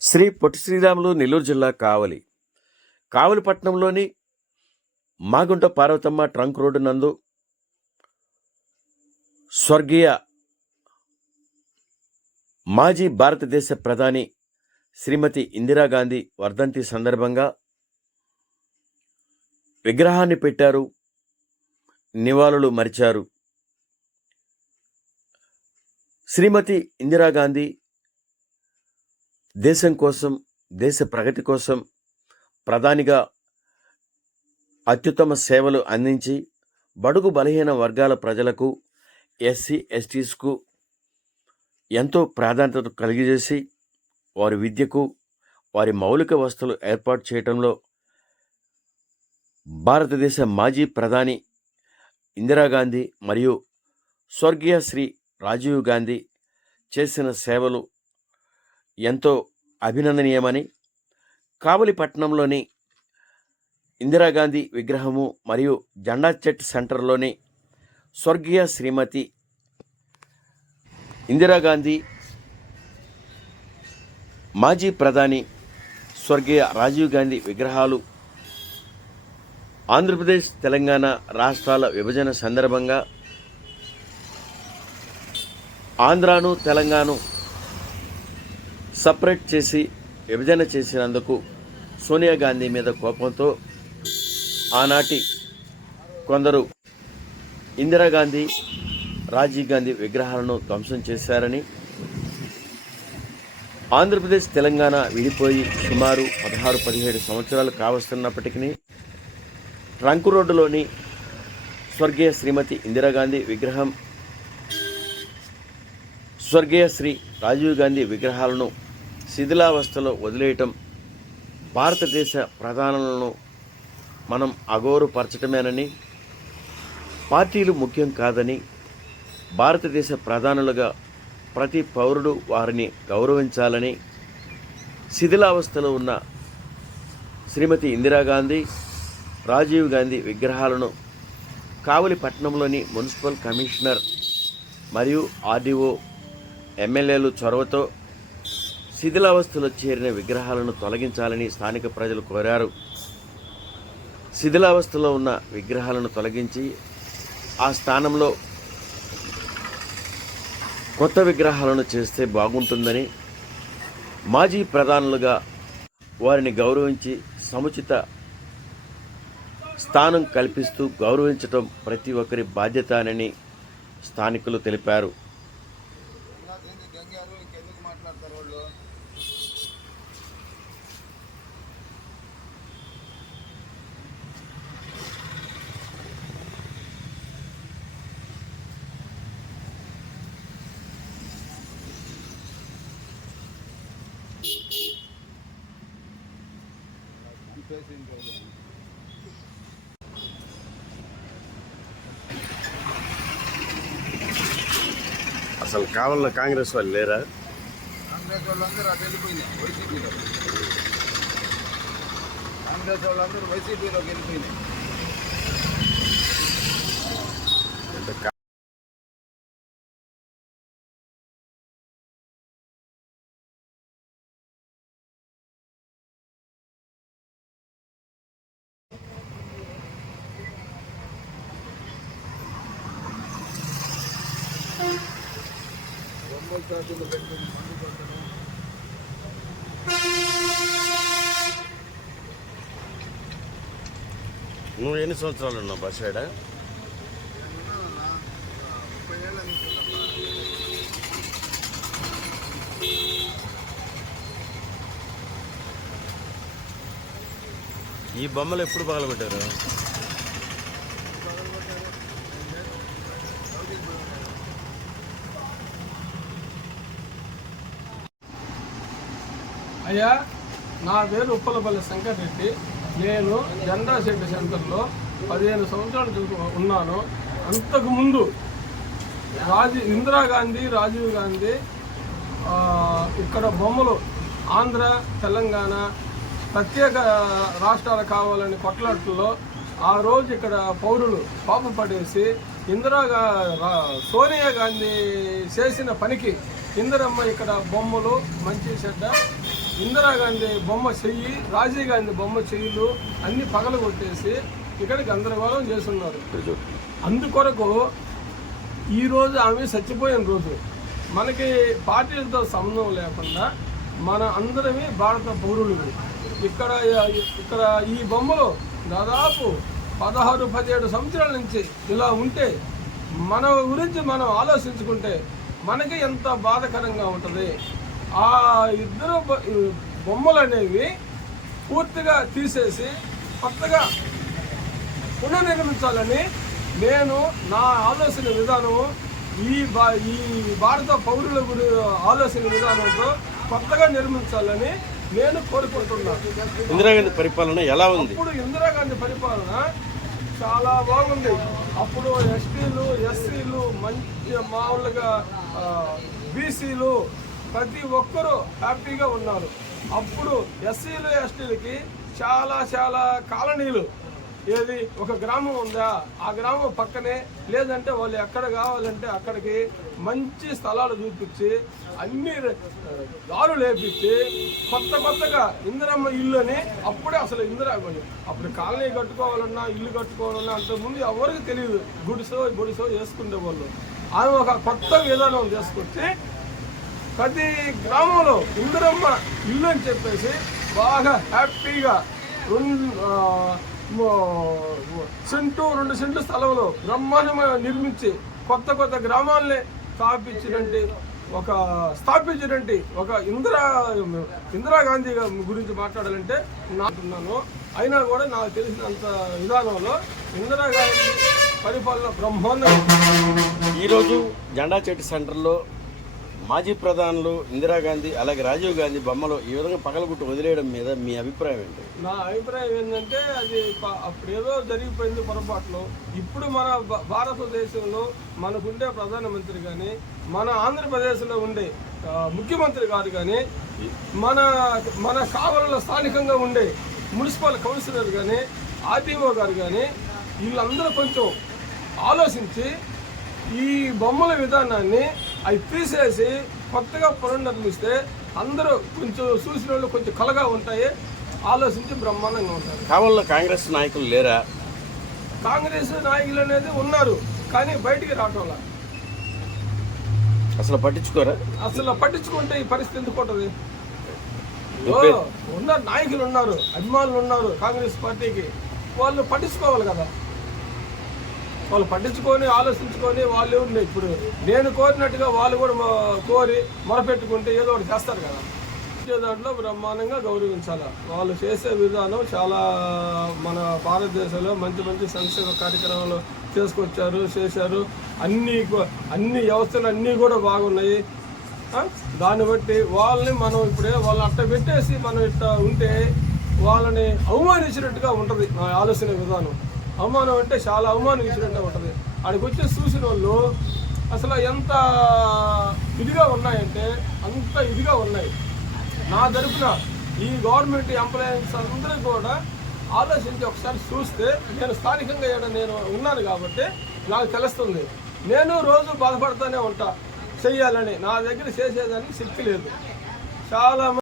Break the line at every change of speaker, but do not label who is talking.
శ్రీ పొట్టి శ్రీరాములు నెల్లూరు జిల్లా కావలి. కావలి పట్టణంలోని Magunta Parvathamma trunk road నందు స్వర్గీయ మాజీ భారతదేశ ప్రధాని శ్రీమతి ఇందిరాగాంధీ వర్ధంతి సందర్భంగా విగ్రహాన్ని పెట్టారు. నివాళులు మరిచారు. శ్రీమతి ఇందిరాగాంధీ దేశం కోసం దేశ ప్రగతి కోసం ప్రధానిగా అత్యుత్తమ సేవలు అందించి బడుగు బలహీన వర్గాల ప్రజలకు ఎస్సీ ఎస్టీస్కు ఎంతో ప్రాధాన్యత కలిగజేసి వారి విద్యకు వారి మౌలిక వసతులు ఏర్పాటు చేయడంలో భారతదేశ మాజీ ప్రధాని ఇందిరాగాంధీ మరియు స్వర్గీయ శ్రీ రాజీవ్ గాంధీ చేసిన సేవలు ఎంతో అభినందనీయమని కావలి పట్టణంలోని ఇందిరాగాంధీ విగ్రహము మరియు జెండా చెట్ సెంటర్లోని స్వర్గీయ శ్రీమతి ఇందిరాగాంధీ మాజీ ప్రధాని స్వర్గీయ రాజీవ్ గాంధీ విగ్రహాలు ఆంధ్రప్రదేశ్ తెలంగాణ రాష్ట్రాల విభజన సందర్భంగా ఆంధ్రాను తెలంగాణ సపరేట్ చేసి విభజన చేసినందుకు సోనియా గాంధీ మీద కోపంతో ఆనాటి కొందరు ఇందిరాగాంధీ రాజీవ్ గాంధీ విగ్రహాలను ధ్వంసం చేశారని ఆంధ్రప్రదేశ్ తెలంగాణ విడిపోయి సుమారు పదహారు పదిహేడు సంవత్సరాలు కావస్తున్నప్పటికీ ట్రంక్ రోడ్డులోని స్వర్గీయ శ్రీమతి ఇందిరాగాంధీ విగ్రహం స్వర్గీయ శ్రీ రాజీవ్ గాంధీ విగ్రహాలను శిథిలావస్థలో వదిలేయటం భారతదేశ ప్రధానులను మనం అగౌరవపరచటమేనని పార్టీలు ముఖ్యం కాదని భారతదేశ ప్రధానులుగా ప్రతి పౌరుడు వారిని గౌరవించాలని శిథిలావస్థలో ఉన్న శ్రీమతి ఇందిరాగాంధీ రాజీవ్ గాంధీ విగ్రహాలను కావలి పట్టణంలోని మున్సిపల్ కమిషనర్ మరియు ఆర్డీఓ ఎమ్మెల్యేలు చొరవతో శిథిలావస్థలో చేరిన విగ్రహాలను తొలగించాలని స్థానిక ప్రజలు కోరారు. శిథిలావస్థలో ఉన్న విగ్రహాలను తొలగించి ఆ స్థానంలో కొత్త విగ్రహాలను చేస్తే బాగుంటుందని మాజీ ప్రధానులుగా వారిని గౌరవించి సముచిత స్థానం కల్పిస్తూ గౌరవించటం ప్రతి ఒక్కరి బాధ్యత అని స్థానికులు తెలిపారు. అసలు కావాలన్న కాంగ్రెస్ వాళ్ళు లేరా?
కాంగ్రెస్ వాళ్ళందరూ అటు వెళ్ళిపోయినాయి వైసీపీలో కాంగ్రెస్ వాళ్ళందరూ వైసీపీలోకి వెళ్ళిపోయినాయి
అంటే కా-
పెట్టుకుని మందు కొట్టడం
నువ్వు ఎన్ని సంవత్సరాలు ఉన్నావు బస్ ఏడ ఈ బొమ్మలు ఎప్పుడు పగలబెట్టారు
అయ్యా నా పేరు ఉప్పలపల్లి శంకర్రెడ్డి. నేను జెండా సెంటర్లో పదిహేను సంవత్సరాలు చదువు- ఉన్నాను. అంతకుముందు రాజీ ఇందిరాగాంధీ రాజీవ్ గాంధీ ఇక్కడ బొమ్మలు ఆంధ్ర తెలంగాణ ప్రత్యేక రాష్ట్రాలు కావాలని కొట్లాటల్లో ఆ రోజు ఇక్కడ పౌరులు పాపపడేసి ఇందిరా రా- సోనియా గాంధీ చేసిన పనికి ఇందిరమ్మ ఇక్కడ బొమ్మలు మంచి చెడ్డ ఇందిరాగాంధీ బొమ్మ చెయ్యి రాజీవ్ గాంధీ బొమ్మ చెయ్యిలు అన్ని పగలు కొట్టేసి ఇక్కడ గందరగోళం చేస్తున్నారు. అందుకొరకు ఈ రోజు ఆమె చచ్చిపోయిన రోజు. మనకి పార్టీలతో సంబంధం లేకుండా మన అందరమే భారత పౌరులు ఇక్కడ ఇక్కడ ఈ బొమ్మలు దాదాపు పదహారు పదిహేడు సంవత్సరాల నుంచి ఇలా ఉంటే మన గురించి మనం ఆలోచించుకుంటే మనకి ఎంత బాధకరంగా ఉంటుంది? ఆ ఇద్దరు బొమ్మలు అనేవి పూర్తిగా తీసేసి కొత్తగా పునర్నిర్మించాలని నేను నా ఆలోచన విధానము ఈ భా ఈ భారత పౌరుల గురి ఆలోచన విధానంతో కొత్తగా నిర్మించాలని నేను కోరుకుంటున్నాను
ఇందిరాగాంధీ పరిపాలన ఎలా ఉంది?
అప్పుడు ఇందిరాగాంధీ పరిపాలన చాలా బాగుంది. అప్పుడు ఎస్టీలు ఎస్సీలు మంచి మామూలుగా బీసీలు ప్రతి ఒక్కరూ హ్యాపీగా ఉన్నారు. అప్పుడు ఎస్సీలు ఎస్టీలకి చాలా చాలా కాలనీలు. ఏది ఒక గ్రామం ఉందా? ఆ గ్రామం పక్కనే. లేదంటే వాళ్ళు ఎక్కడ కావాలంటే అక్కడికి మంచి స్థలాలు చూపించి అన్ని దారులు లేపించి కొత్త కొత్తగా ఇందిరమ్మ ఇల్లు అని అప్పుడే అసలు ఇందిరా అప్పుడు కాలనీ కట్టుకోవాలన్నా ఇల్లు కట్టుకోవాలన్నా అంతకుముందు ఎవరికి తెలియదు. గుడిసో గుడిసో వేసుకునే వాళ్ళు. ఆమె ఒక కొత్త విధానం తీసుకొచ్చి ప్రతి గ్రామంలో ఇందిరమ్మ ఇల్లు అని చెప్పేసి బాగా హ్యాపీగా రెండు సెంటు రెండు సెంటు స్థలంలో బ్రహ్మాండంగా నిర్మించి కొత్త కొత్త గ్రామాలనే స్థాపించినట్టు ఒక స్థాపించినట్టు ఒక ఇందిరా ఇందిరాగాంధీ గురించి మాట్లాడాలంటే నాకున్నాను అయినా కూడా నాకు తెలిసినంత విధానంలో ఇందిరాగాంధీ పరిపాలన బ్రహ్మాండం
ఈరోజు జెండా చెట్టు సెంటర్లో మాజీ ప్రధానులు ఇందిరాగాంధీ అలాగే రాజీవ్ గాంధీ బొమ్మలు ఈ విధంగా పగలగొట్టు వదిలేయడం మీద మీ అభిప్రాయం ఏంటి?
నా అభిప్రాయం ఏంటంటే అది అప్పుడేదో అప్పుడు ఏదో జరిగిపోయింది పొరపాట్లు. ఇప్పుడు మన భారతదేశంలో మనకుండే ప్రధానమంత్రి కానీ మన ఆంధ్రప్రదేశ్లో ఉండే ముఖ్యమంత్రి గారు కానీ మన మన కావలలో స్థానికంగా ఉండే మున్సిపల్ కౌన్సిలర్ కానీ ఆర్టీఓ గారు కానీ వీళ్ళందరూ కొంచెం ఆలోచించి ఈ బొమ్మల విధానాన్ని అవి తీసేసి కొత్తగా పునర్నిర్మిస్తే అందరూ కొంచెం చూసిన వాళ్ళు కొంచెం కలగా ఉంటాయి. ఆలోచించి బ్రహ్మాండంగా ఉంటారు.
కావల్లో కాంగ్రెస్ నాయకులు లేరా?
కాంగ్రెస్ నాయకులు అనేది ఉన్నారు కానీ బయటికి రావటంలా
అసలు పట్టించుకోరా?
అసలు పట్టించుకుంటే ఈ పరిస్థితి ఎందుకు ఉంటుంది ఉన్నారు నాయకులు ఉన్నారు అభిమానులు ఉన్నారు కాంగ్రెస్ పార్టీకి. వాళ్ళు పట్టించుకోవాలి కదా. వాళ్ళు పట్టించుకొని ఆలోచించుకొని వాళ్ళు ఉన్నాయి ఇప్పుడు నేను కోరినట్టుగా వాళ్ళు కూడా కోరి మొరపెట్టుకుంటే ఏదో ఒకటి చేస్తారు కదా. దాంట్లో బ్రహ్మాండంగా గౌరవించాలి. వాళ్ళు చేసే విధానం చాలా మన భారతదేశంలో మంచి మంచి సంక్షేమ కార్యక్రమాలు చేసుకొచ్చారు చేశారు. అన్ని అన్ని వ్యవస్థలు అన్నీ కూడా బాగున్నాయి. దాన్ని బట్టి వాళ్ళని మనం ఇప్పుడే వాళ్ళు అట్ట పెట్టేసి మనం ఇట్లా ఉంటే వాళ్ళని అవమానించినట్టుగా ఉంటుంది నా ఆలోచన విధానం. అవమానం అంటే చాలా అవమానం అవమానించినట్టుగా ఉంటుంది. ఆడికి వచ్చి చూసిన వాళ్ళు అసలు ఎంత ఇదిగా ఉన్నాయంటే అంత ఇదిగా ఉన్నాయి. నా తరపున ఈ గవర్నమెంట్ ఎంప్లాయీస్ అందరూ కూడా ఆలోచించి ఒకసారి చూస్తే నేను స్థానికంగా ఈడ నేను ఉన్నాను కాబట్టి నాకు తెలుస్తుంది. నేను రోజు బాధపడుతూనే ఉంటా. చెయ్యాలని నా దగ్గర చేసేదానికి శక్తి లేదు. చాలా